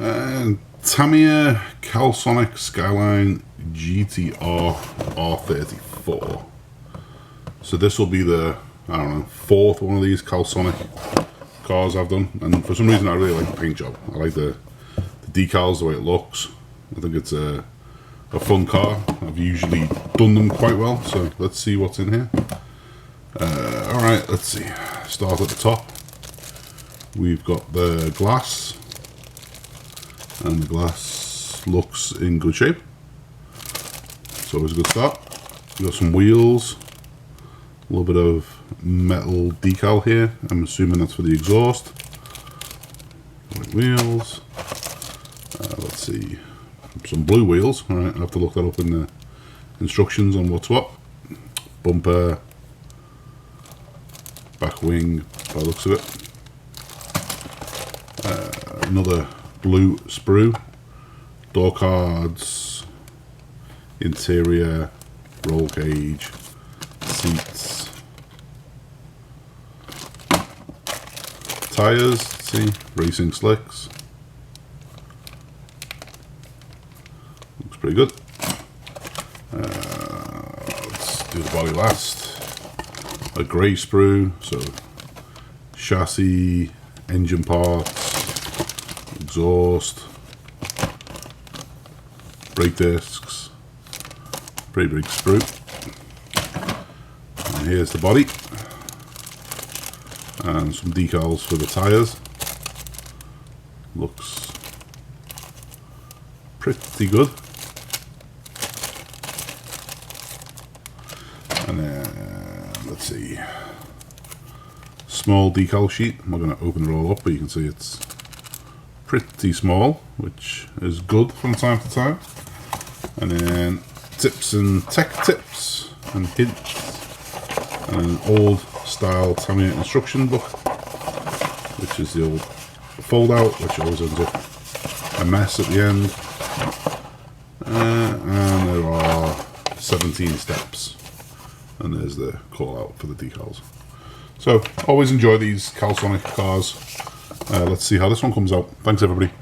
And Tamiya Calsonic SkyLine GTR R34. So this will be the, I don't know, fourth one of these Calsonic cars I've done, and for some reason I really like the paint job. I like the decals, the way it looks. I think it's a fun car. I've usually done them quite well, so let's see what's in here. Alright, let's see. Start at the top. We've got the glass, and the glass looks in good shape. It's always a good start. We've got some wheels, a little bit of metal decal here. I'm assuming that's for the exhaust. White wheels. Let's see, some blue wheels. All right, I have to look that up in the instructions on what's what. Bumper, back wing, by the looks of it. Another blue sprue. Door cards, interior, roll cage, seats, tires. See, racing slicks. Looks pretty good. Let's do the body last. A grey sprue, so chassis, engine parts, exhaust, brake discs, pretty big sprue. And here's the body, and some decals for the tyres. Looks pretty good. And then let's see, small decal sheet. I'm not going to open it all up, but you can see it's pretty small, which is good from time to time. And then tips and tech tips and hints, and an old style Tamiya instruction book, which is the old fold out, which always ends up a mess at the end. And there are 17 steps, and there's the call out for the decals. So always enjoy these Calsonic cars. Let's see how this one comes out. Thanks everybody.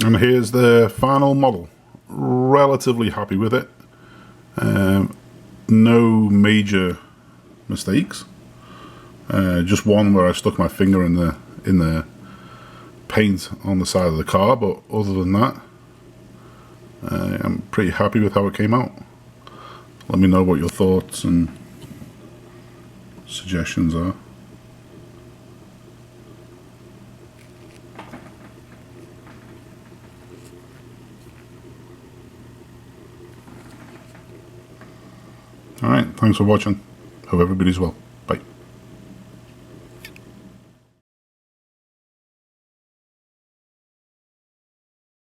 And here's the final model. Relatively happy with it. No major mistakes. Just one where I stuck my finger in the paint on the side of the car, but other than that, I'm pretty happy with how it came out. Let me know what your thoughts and suggestions are. Alright, thanks for watching. Hope everybody's well.